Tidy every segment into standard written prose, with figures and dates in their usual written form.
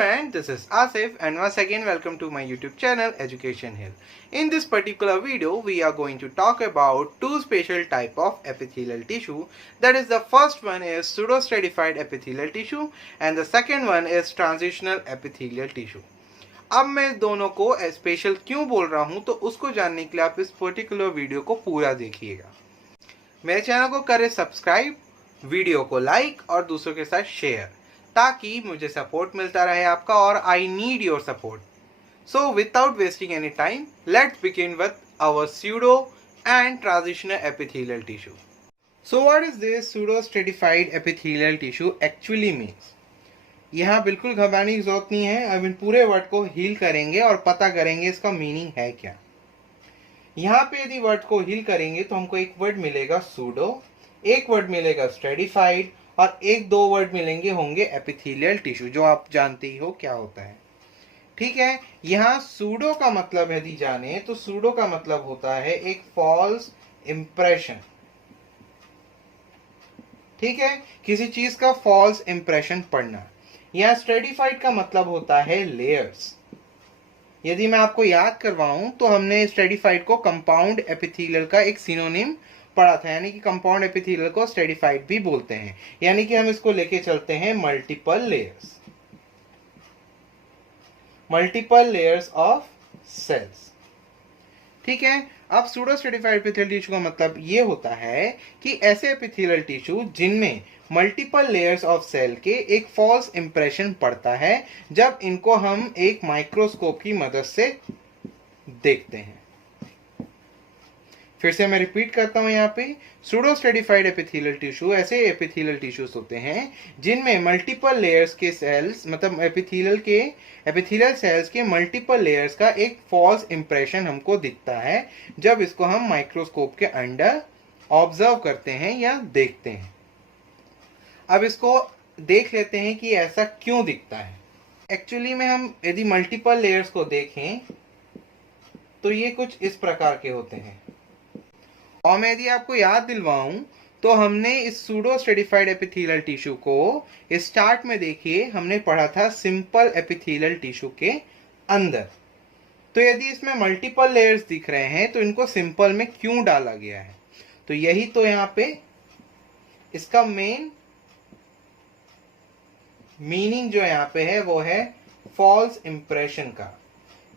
friend, this is Asif and once again welcome to my YouTube channel Education Hill. In this particular video, we are going to talk about two special type of epithelial tissue. That is, the first one is pseudostratified epithelial tissue and the second one is transitional epithelial tissue. अब मैं दोनों को special क्यों बोल रहा हूँ तो उसको जानने के लिए आप इस पर्टिकुलर वीडियो को पूरा देखिएगा। मेरे चैनल को करें सब्सक्राइब, वीडियो को लाइक और दूसरों के साथ शेयर ताकि मुझे सपोर्ट मिलता रहे आपका और I need your support. So without wasting any time let's begin with our pseudo and transitional epithelial tissue. So what is this pseudostratified epithelial tissue actually means? यहाँ बिल्कुल घबराने की जरूरत नहीं है। अब इन पूरे वर्ड को हील करेंगे और पता करेंगे इसका मीनिंग है क्या। यहाँ पे यदि वर्ड को हील करेंगे तो हमको एक वर्ड मिलेगा सूडो, एक वर्ड मिलेगा स्ट्रेटिफाइड और एक दो वर्ड मिलेंगे होंगे एपिथेलियल टिश्यू, जो आप जानते ही हो क्या होता है। ठीक है, यहाँ सूडो का मतलब यदि जाने तो सूडो का मतलब होता है एक फॉल्स इंप्रेशन। ठीक है, किसी चीज का फॉल्स इंप्रेशन पड़ना। यहाँ स्ट्रेटिफाइड का मतलब होता है लेयर्स। यदि मैं आपको याद करवाऊं तो हमने स्ट्रेटिफाइड को कंपाउंड एपिथेलियल का एक सिनोनिम पढ़ा था, यानी कि कंपाउंड एपिथेलियल को स्ट्रेटिफाइड भी बोलते हैं। यानी कि हम इसको लेके चलते हैं मल्टीपल लेयर्स ऑफ सेल्स। ठीक है, अब सूडो स्ट्रेटिफाइड एपिथेलियल टिश्यू का मतलब ये होता है कि ऐसे एपिथेलियल टिश्यू जिनमें मल्टीपल लेयर्स ऑफ सेल के एक फॉल्स इंप्रेशन पड़ता है जब इनको हम एक माइक्रोस्कोप की मदद से देखते हैं। फिर से मैं रिपीट करता हूं, यहाँ पे सूडो स्ट्रेटिफाइड एपिथेलियल टिश्यू ऐसे एपिथेलियल टिश्यूज होते हैं जिनमें मल्टीपल लेयर्स के सेल्स, मतलब एपिथेलियल सेल्स के मल्टीपल लेयर्स का एक फॉल्स इंप्रेशन हमको दिखता है जब इसको हम माइक्रोस्कोप के अंडर ऑब्जर्व करते हैं या देखते हैं। अब इसको देख लेते हैं कि ऐसा क्यों दिखता है। एक्चुअली में हम यदि मल्टीपल लेयर्स को देखें तो ये कुछ इस प्रकार के होते हैं। और मैं यदि आपको याद दिलवाऊं तो हमने इस सूडो स्ट्रेटिफाइड एपिथेलियल टिश्यू को स्टार्ट में देखिए हमने पढ़ा था सिंपल एपिथेलियल टिश्यू के अंदर। तो यदि इसमें मल्टीपल लेयर्स दिख रहे हैं तो इनको सिंपल में क्यों डाला गया है, तो यही तो यहाँ पे इसका मेन मीनिंग जो यहाँ पे है वो है फॉल्स इंप्रेशन का।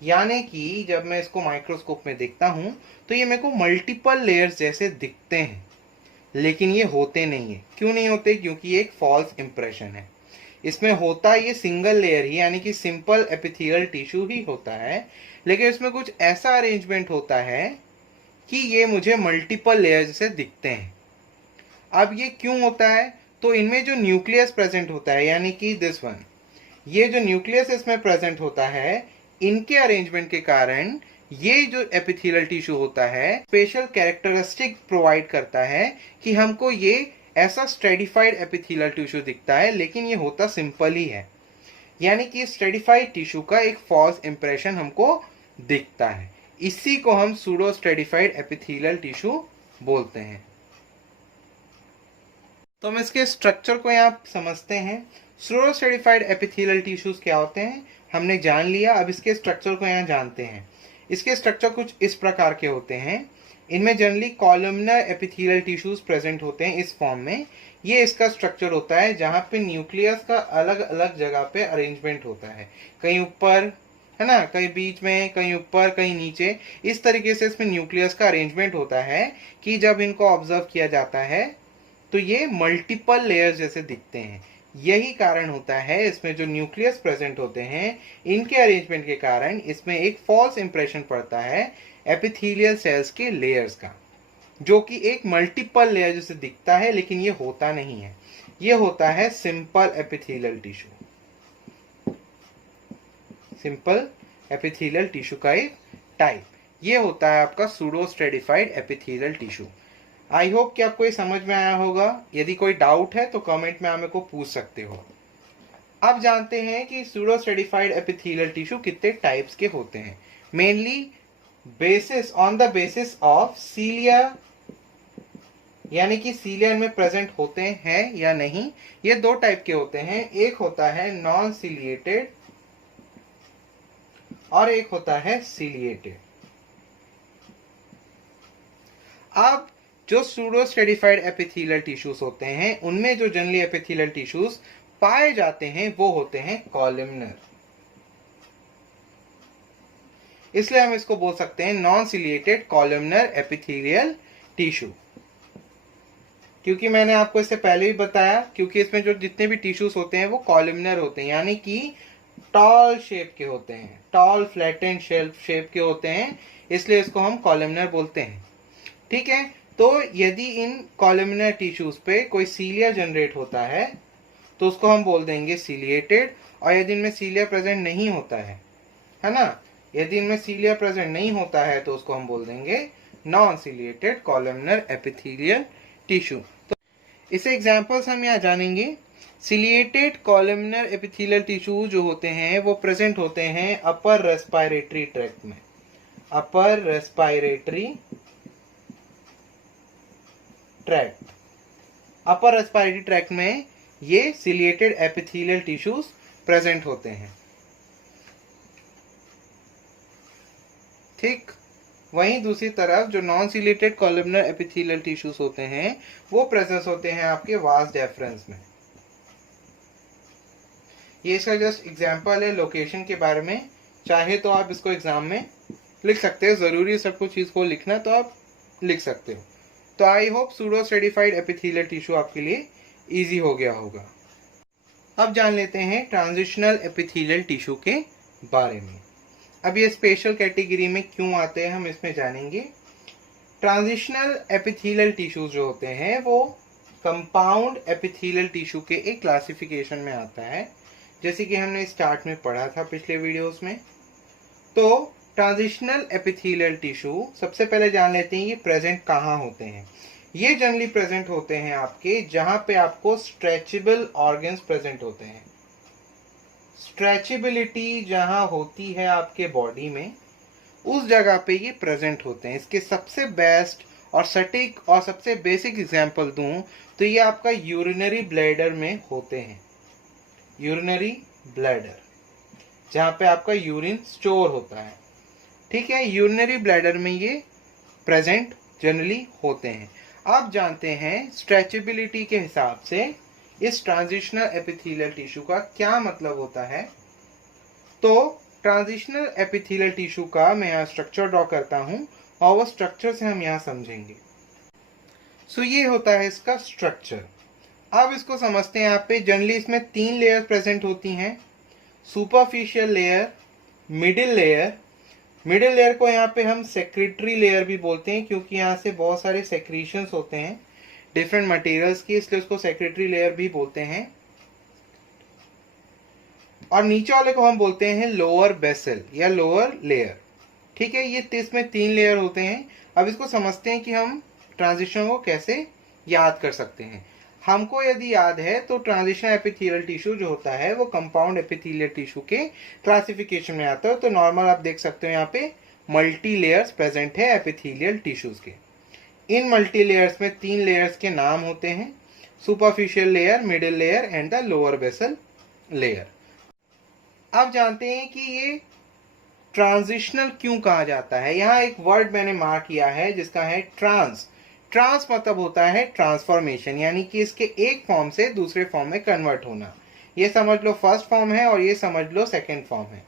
यानी कि जब मैं इसको माइक्रोस्कोप में देखता हूं तो ये मेरे को मल्टीपल लेयर्स जैसे दिखते हैं, लेकिन ये होते नहीं है। क्यों नहीं होते? क्योंकि ये एक फॉल्स इंप्रेशन है। इसमें होता ये सिंगल लेयर ही, यानी कि सिंपल एपिथेलियल टिश्यू ही होता है, लेकिन इसमें कुछ ऐसा अरेंजमेंट होता है कि ये मुझे मल्टीपल लेयर जैसे दिखते हैं। अब ये क्यों होता है? तो इनमें जो न्यूक्लियस प्रेजेंट होता है, यानी कि दिस वन, ये जो न्यूक्लियस इसमें प्रेजेंट होता है, इनके अरेंजमेंट के कारण ये जो एपिथेलियल टिश्यू होता है स्पेशल कैरेक्टरिस्टिक प्रोवाइड करता है कि हमको ये ऐसा स्ट्रेटिफाइड एपिथेलियल टिश्यू दिखता है, लेकिन ये होता सिंपल ही है। यानी कि स्ट्रेटिफाइड टिश्यू का एक फॉल्स इंप्रेशन हमको दिखता है। इसी को हम सूडो स्ट्रेटिफाइड एपिथेलियल टिश्यू बोलते हैं। तो हम इसके स्ट्रक्चर को यहाँ समझते हैं। सूडो स्ट्रेटिफाइड एपिथेलियल टिश्यूज क्या होते हैं हमने जान लिया। अब इसके स्ट्रक्चर को यहाँ जानते हैं। इसके स्ट्रक्चर कुछ इस प्रकार के होते हैं। इनमें generally columnar epithelial tissues present होते हैं इस फॉर्म में। ये इसका स्ट्रक्चर होता है जहाँ पे न्यूक्लियस का अलग अलग जगह पे अरेंजमेंट होता है, कहीं ऊपर है ना, कहीं बीच में, कहीं ऊपर, कहीं नीचे। इस तरीके से इसमें न्यूक्लियस का अरेंजमेंट होता है कि जब इनको ऑब्जर्व किया जाता है तो ये मल्टीपल लेयर्स जैसे दिखते हैं। यही कारण होता है इसमें जो न्यूक्लियस प्रेजेंट होते हैं इनके अरेंजमेंट के कारण इसमें एक फॉल्स इंप्रेशन पड़ता है एपिथेलियल सेल्स के लेयर्स का, जो कि एक मल्टीपल लेयर जैसे दिखता है, लेकिन ये होता नहीं है। ये होता है simple epithelial tissue. Simple epithelial tissue का एक टाइप ये होता है आपका pseudo stratified epithelial tissue. I hope कि आपको ये समझ में आया होगा। यदि कोई डाउट है तो कमेंट में आप मेरे को पूछ सकते हो। अब जानते हैं कि सूडो स्ट्रेटिफाइड एपिथेलियल टिश्यू कितने टाइप्स के होते हैं। Mainly on the basis of सीलिया, यानी कि सीलिया में प्रेजेंट होते हैं या नहीं। ये दो टाइप के होते हैं। एक होता है नॉन सीलिएटेड और एक होता है सीलिएटेड। अब जो सूडो स्ट्रेटिफाइड एपिथेलियल टिश्यूज होते हैं उनमें जो जनरली एपिथेलियल टिश्यूज पाए जाते हैं वो होते हैं कॉलमनर। इसलिए हम इसको बोल सकते हैं non ciliated columnar epithelial tissue. क्योंकि मैंने आपको इससे पहले भी बताया, क्योंकि इसमें जो जितने भी टिश्यूज होते हैं वो कॉलमनर होते हैं, यानी कि टॉल शेप के होते हैं, टॉल फ्लैटेंड शेप के होते हैं, इसलिए इसको हम कॉलमनर बोलते हैं। ठीक है, तो यदि इन कॉलमनर टिश्यूज पे कोई सीलिया जनरेट होता है तो उसको हम बोल देंगे सीलिएटेड, और यदि इनमें सीलिया प्रेजेंट नहीं होता है ना, यदि इनमें सीलिया प्रेजेंट नहीं होता है तो उसको हम बोल देंगे non ciliated columnar epithelial tissue. तो इसे एग्जांपल्स हम यहाँ जानेंगे। सीलिएटेड कॉलमनर एपिथेलियल टिश्यू जो होते हैं वो प्रेजेंट होते हैं अपर रेस्पिरेटरी ट्रैक्ट में। Upper respiratory tract, upper respiratory tract में ये सीलिएटेड एपिथेलियल टिश्यूज प्रेजेंट होते हैं। ठीक, वहीं दूसरी तरफ जो non ciliated columnar epithelial tissues होते हैं वो प्रेजेंस होते हैं आपके वास डेफरेंस में। ये इसका जस्ट एग्जांपल है लोकेशन के बारे में, चाहे तो आप इसको एग्जाम में लिख सकते हैं, जरूरी सब कुछ चीज को लिखना तो आप लिख सकते हो। तो I hope pseudo stratified epithelial tissue आपके लिए इजी हो गया होगा। अब जान लेते हैं ट्रांजिशनल एपिथेलियल टिश्यू के बारे में। अब ये स्पेशल कैटेगरी में क्यों आते हैं हम इसमें जानेंगे। ट्रांजिशनल एपिथेलियल टिश्यूज जो होते हैं वो कंपाउंड एपिथेलियल टिश्यू के एक क्लासिफिकेशन में आता है, जैसे कि हमने स्टार्ट में पढ़ा था पिछले वीडियोस में। तो ट्रांजिशनल एपिथेलियल टिश्यू सबसे पहले जान लेते हैं ये प्रेजेंट कहाँ होते हैं। ये जनरली प्रेजेंट होते हैं आपके जहां पे आपको स्ट्रेचेबल ऑर्गन्स प्रेजेंट होते हैं। स्ट्रेचेबिलिटी जहां होती है आपके बॉडी में उस जगह पे ये प्रेजेंट होते हैं। इसके सबसे बेस्ट और सटीक और सबसे बेसिक एग्जांपल दूं तो ये आपका यूरिनरी ब्लैडर में होते हैं। यूरिनरी ब्लैडर जहां पे आपका यूरिन स्टोर होता है। ठीक है, यूरिनरी ब्लैडर में ये प्रेजेंट जनरली होते हैं। आप जानते हैं स्ट्रेचेबिलिटी के हिसाब से इस ट्रांजिशनल एपिथेलियल टिश्यू का क्या मतलब होता है। तो ट्रांजिशनल एपिथेलियल टिश्यू का मैं यहाँ स्ट्रक्चर ड्रॉ करता हूँ और वो स्ट्रक्चर से हम यहाँ समझेंगे। सो ये होता है इसका स्ट्रक्चर। अब इसको समझते हैं। यहाँ पे जनरली इसमें 3 लेयर प्रेजेंट होती हैं, superficial layer, middle layer. Middle layer को यहाँ पे हम सेक्रेटरी लेयर भी बोलते हैं, क्योंकि यहाँ से बहुत सारे सेक्रीशंस होते हैं डिफरेंट मटेरियल्स की, इसलिए उसको सेक्रेटरी लेयर भी बोलते हैं। और नीचे वाले को हम बोलते हैं लोअर बेसल या लोअर लेयर। ठीक है, ये इसमें 3 लेयर होते हैं। अब इसको समझते हैं कि हम ट्रांजिशन को कैसे याद कर सकते हैं। हमको यदि याद है तो ट्रांजिशनल एपिथेलियल टिश्यू जो होता है वो कंपाउंड एपिथेलियल टिश्यू के क्लासिफिकेशन में आता है। तो नॉर्मल आप देख सकते हो यहाँ पे मल्टी लेयर्स प्रेजेंट है एपिथेलियल टिश्यूज के। इन मल्टी लेयर्स में 3 लेयर्स के नाम होते हैं, superficial layer, middle layer and the lower basal layer. अब जानते हैं कि ये ट्रांजिशनल क्यों कहा जाता है। यहाँ एक वर्ड मैंने मार्क किया है जिसका है ट्रांस। ट्रांस मतलब होता है ट्रांसफॉर्मेशन, यानी कि इसके एक फॉर्म से दूसरे फॉर्म में कन्वर्ट होना। ये समझ लो फर्स्ट फॉर्म है और ये समझ लो सेकंड फॉर्म है।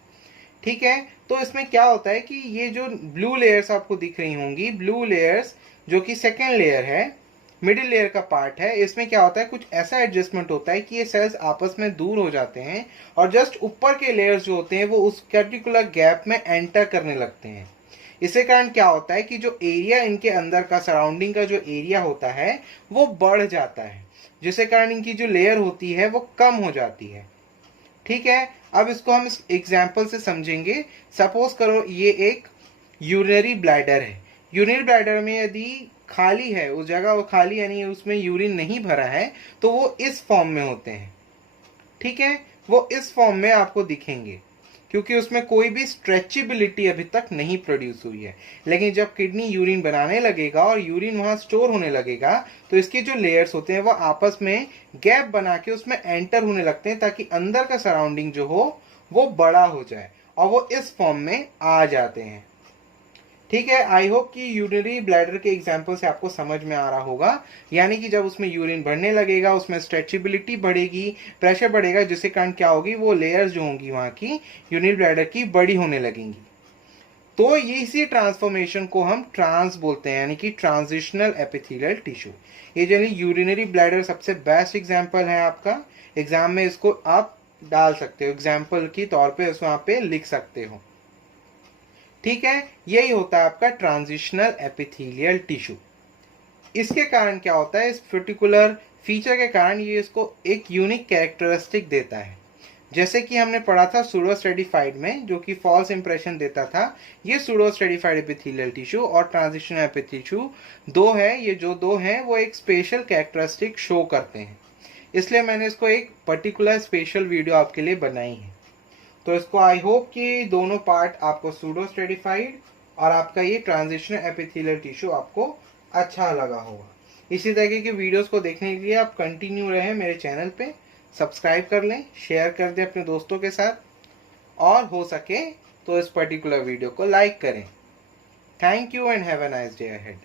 ठीक है, तो इसमें क्या होता है कि ये जो ब्लू लेयर्स आपको दिख रही होंगी, ब्लू लेयर्स जो कि सेकेंड लेयर है, मिडिल लेयर का पार्ट है, इसमें क्या होता है कुछ ऐसा एडजस्टमेंट होता है कि ये सेल्स आपस में दूर हो जाते हैं और जस्ट ऊपर के लेयर्स जो होते हैं वो उस पर्टिकुलर गैप में एंटर करने लगते हैं। इसके कारण क्या होता है कि जो एरिया इनके अंदर का सराउंडिंग का जो एरिया होता है वो बढ़ जाता है, जिसके कारण इनकी जो लेयर होती है वो कम हो जाती है। ठीक है, अब इसको हम इस एग्जाम्पल से समझेंगे। सपोज करो ये एक यूरिनरी ब्लैडर है। यूरिनरी ब्लैडर में यदि खाली है, उस जगह वो खाली यानी उसमें यूरिन नहीं भरा है, तो वो इस फॉर्म में होते हैं। ठीक है, वो इस फॉर्म में आपको दिखेंगे क्योंकि उसमें कोई भी स्ट्रेचेबिलिटी अभी तक नहीं प्रोड्यूस हुई है। लेकिन जब किडनी यूरिन बनाने लगेगा और यूरिन वहां स्टोर होने लगेगा तो इसके जो लेयर्स होते हैं वो आपस में गैप बना के उसमें एंटर होने लगते हैं ताकि अंदर का सराउंडिंग जो हो वो बड़ा हो जाए और वो इस फॉर्म में आ जाते हैं। ठीक है, आई होप कि यूरिनरी ब्लैडर के एग्जाम्पल से आपको समझ में आ रहा होगा। यानी कि जब उसमें यूरिन बढ़ने लगेगा, उसमें स्ट्रेचेबिलिटी बढ़ेगी, प्रेशर बढ़ेगा, जिसके कारण क्या होगी, वो लेयर्स जो होंगी वहां की यूरिनरी ब्लैडर की बड़ी होने लगेंगी। तो ये इसी ट्रांसफॉर्मेशन को हम ट्रांस बोलते हैं, यानी कि ट्रांजिशनल एपिथेलियल टिश्यू। ये यानी यूरिनरी ब्लैडर सबसे बेस्ट एग्जाम्पल है आपका। एग्जाम में इसको आप डाल सकते हो, एग्जाम्पल की तौर पे वहां पे लिख सकते हो। ठीक है, यही होता है आपका ट्रांजिशनल एपिथेलियल टिश्यू। इसके कारण क्या होता है, इस पर्टिकुलर फीचर के कारण ये इसको एक यूनिक कैरेक्टरिस्टिक देता है। जैसे कि हमने पढ़ा था सूडो स्ट्रेटिफाइड में, जो कि फॉल्स इंप्रेशन देता था। ये सूडो स्ट्रेटिफाइड एपिथेलियल टिश्यू और ट्रांजिशनल एपिथेलियल टिश्यू दो है, ये जो दो हैं वो एक स्पेशल कैरेक्टरिस्टिक शो करते हैं। इसलिए मैंने इसको एक पर्टिकुलर स्पेशल वीडियो आपके लिए बनाई है। तो इसको आई होप कि दोनों पार्ट आपको सूडो स्ट्रेटिफाइड और आपका ये ट्रांजिशनल एपिथेलियल टिश्यू आपको अच्छा लगा होगा। इसी तरीके की वीडियोस को देखने के लिए आप कंटिन्यू रहें मेरे चैनल पे, सब्सक्राइब कर लें, शेयर कर दें अपने दोस्तों के साथ, और हो सके तो इस पर्टिकुलर वीडियो को लाइक करें। Thank you and have a nice day ahead.